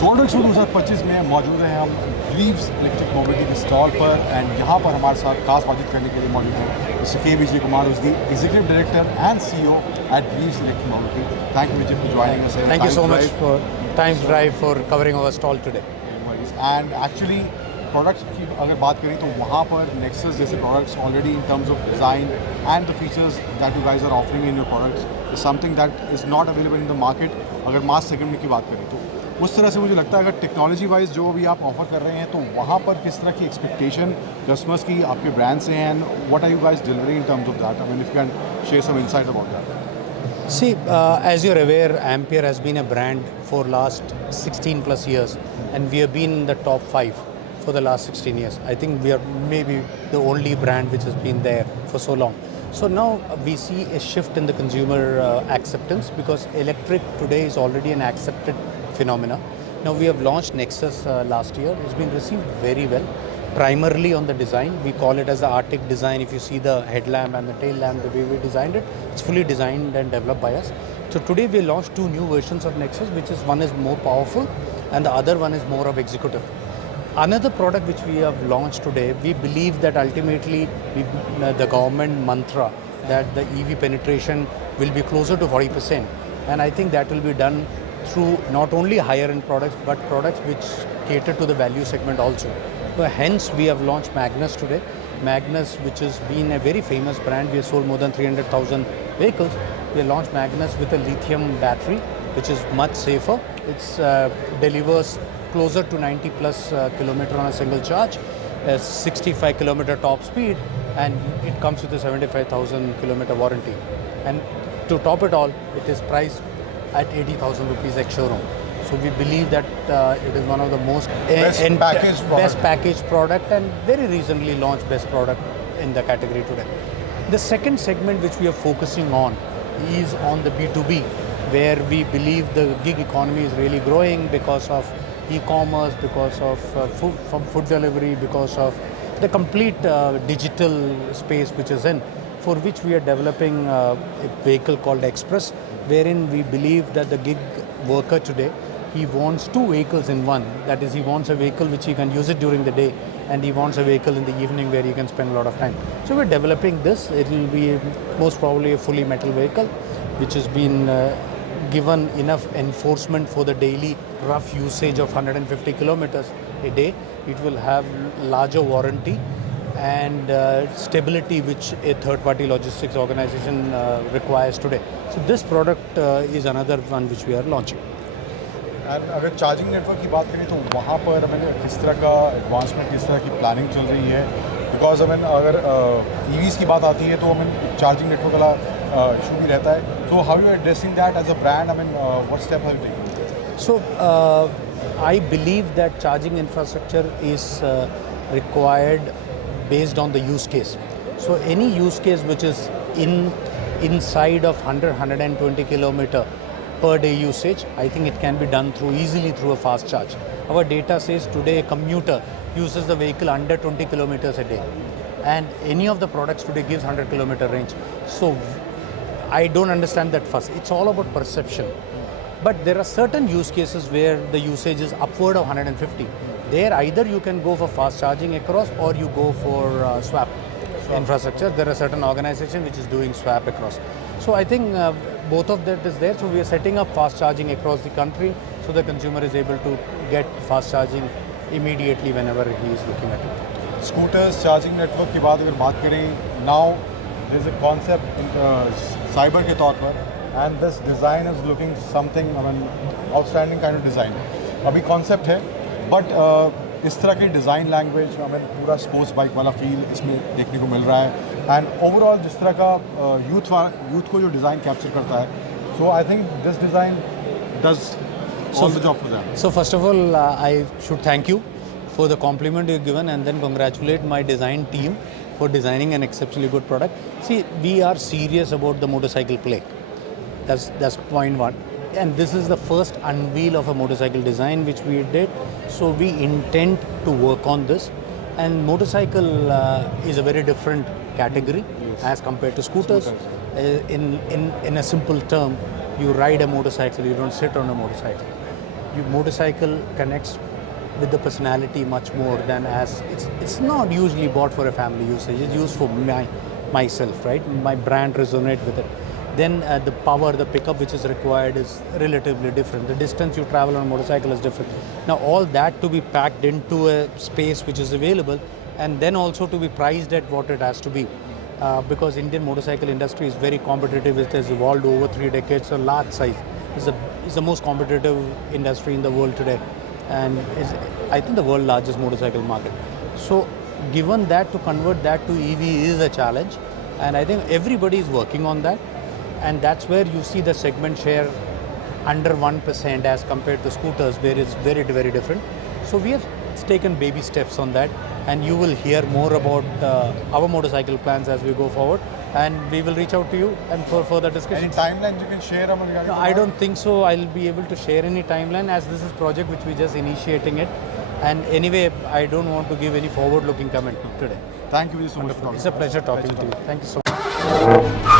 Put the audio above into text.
Solder show 2025 में मौजूद हैं हम ड्रीव्स इलेक्ट्रिक मोबिलिटी के स्टॉल पर एंड यहाँ पर हमारे साथ खास बातचीत करने के लिए मौजूद है मिस्टर के Vijay Kumar, who is the Executive Director and CEO at Dreeves Electric Mobility. Thank you, Vijay, for joining us. Thank you so much for Times Drive for covering our stall today. And actually, products की अगर बात करें तो वहाँ पर Nexus जैसे products already in terms of design and the features that you guys are offering in your products is something that is not available in the market अगर mass segment की बात करें तो उस तरह से मुझे लगता है अगर टेक्नोलॉजी वाइज जो भी आप ऑफर कर रहे हैं तो वहाँ पर किस तरह की एक्सपेक्टेशन कस्टमर्स की आपके ब्रांड से हैं and what are you guys delivering in terms of that? I mean if you can share some insight about that. See, as you're aware, Ampere has been a brand for last 16 plus years, and we have been in the top 5 for the last 16 years. I think we are maybe the only brand which has been there for so long. So now we see a shift in the consumer acceptance because electric today is already an accepted phenomena. Now we have launched Nexus last year. It's been received very well. Primarily on the design, we call it as the Arctic design. If you see the headlamp and the tail lamp, the way we designed it, it's fully designed and developed by us. So today we launched 2 new versions of Nexus, which is one is more powerful and the other one is more of executive. Another product which we have launched today, we believe that ultimately the government mantra that the EV penetration will be closer to 40%, and I think that will be done through not only higher end products but products which cater to the value segment also. So hence we have launched Magnus today. Magnus, which has been a very famous brand, we have sold more than 300,000 vehicles. We launched Magnus with a lithium battery, which is much safer. It delivers closer to 90 plus kilometer on a single charge, 65 kilometer top speed, and it comes with a 75,000 kilometer warranty. And to top it all, it is priced at 80,000 rupees ex-showroom. So we believe that it is one of the most best packaged product and very recently launched best product in the category today. The second segment which we are focusing on is on the B2B, where we believe the gig economy is really growing because of e-commerce, because of food delivery, because of the complete digital space which is in, for which we are developing a vehicle called Express, wherein we believe that the gig worker today, he wants 2 vehicles in one. That is, he wants a vehicle which he can use it during the day, and he wants a vehicle in the evening where he can spend a lot of time. So we're developing this. It will be most probably a fully metal vehicle, which has been given enough enforcement for the daily rough usage of 150 kilometers a day. It will have larger warranty and stability which a third-party logistics organization requires today. So this product is another one which we are launching. And अगर charging network की बात करें तो वहाँ पर मैंने किस तरह का एडवांसमेंट, किस तरह की प्लानिंग चल रही है? बिकॉज हमें अगर ईवीज़ की बात आती है तो हमें चार्जिंग नेटवर्क वाला इशू भी रहता है. So how you addressing that as a brand? I mean what step are you taking? So I believe that charging infrastructure is required based on the use case. So any use case which is inside of 100-120 kilometer per day usage, I think it can be done easily through a fast charge. Our data says today a commuter uses the vehicle under 20 kilometers a day, and any of the products today gives 100 kilometer range. So I don't understand that first. It's all about perception. But there are certain use cases where the usage is upward of 150. There either you can go for fast charging across or you go for swap infrastructure. There are certain organizations which is doing swap across. So I think both of that is there. So we are setting up fast charging across the country so the consumer is able to get fast charging immediately whenever he is looking at it. Scooters charging network की बात करें, now there is a concept cyber के तौर पर and this design is looking something I mean outstanding kind of design. अभी concept है but इस तरह की डिज़ाइन लैंग्वेज हमें पूरा स्पोर्ट्स बाइक वाला फील इसमें देखने को मिल रहा है एंड ओवरऑल जिस तरह का यूथ को जो डिज़ाइन कैप्चर करता है. So I think this design does all the job for that. So first of all, I should thank you for the compliment you've given and then congratulate my design team for designing an exceptionally good product. See, we are serious about the motorcycle play. That's point one. And this is the first unveil of a motorcycle design which we did. So we intend to work on this. And motorcycle is a very different category as compared to scooters. In a simple term, you ride a motorcycle, you don't sit on a motorcycle. Your motorcycle connects with the personality much more than as it's not usually bought for a family usage. It's used for myself, right? My brand resonate with it. Then the power, the pickup which is required is relatively different. The distance you travel on a motorcycle is different. Now all that to be packed into a space which is available, and then also to be priced at what it has to be. Because Indian motorcycle industry is very competitive. It has evolved over 3 decades. A large size is the most competitive industry in the world today, and is I think the world largest motorcycle market. So, given that, to convert that to EV is a challenge, and I think everybody is working on that, and that's where you see the segment share under 1% as compared to scooters, where it's very, very different. So we have taken baby steps on that, and you will hear more about our motorcycle plans as we go forward, and we will reach out to you and for further Any discussions. timelines you can share Aman, regarding No, the I launch? don't think so. I'll be able to share any timeline as this is project which we just initiating it, and anyway, I don't want to give any forward-looking comment today. Thank you so much for talking. It's a pleasure talking to you. Thank you so much.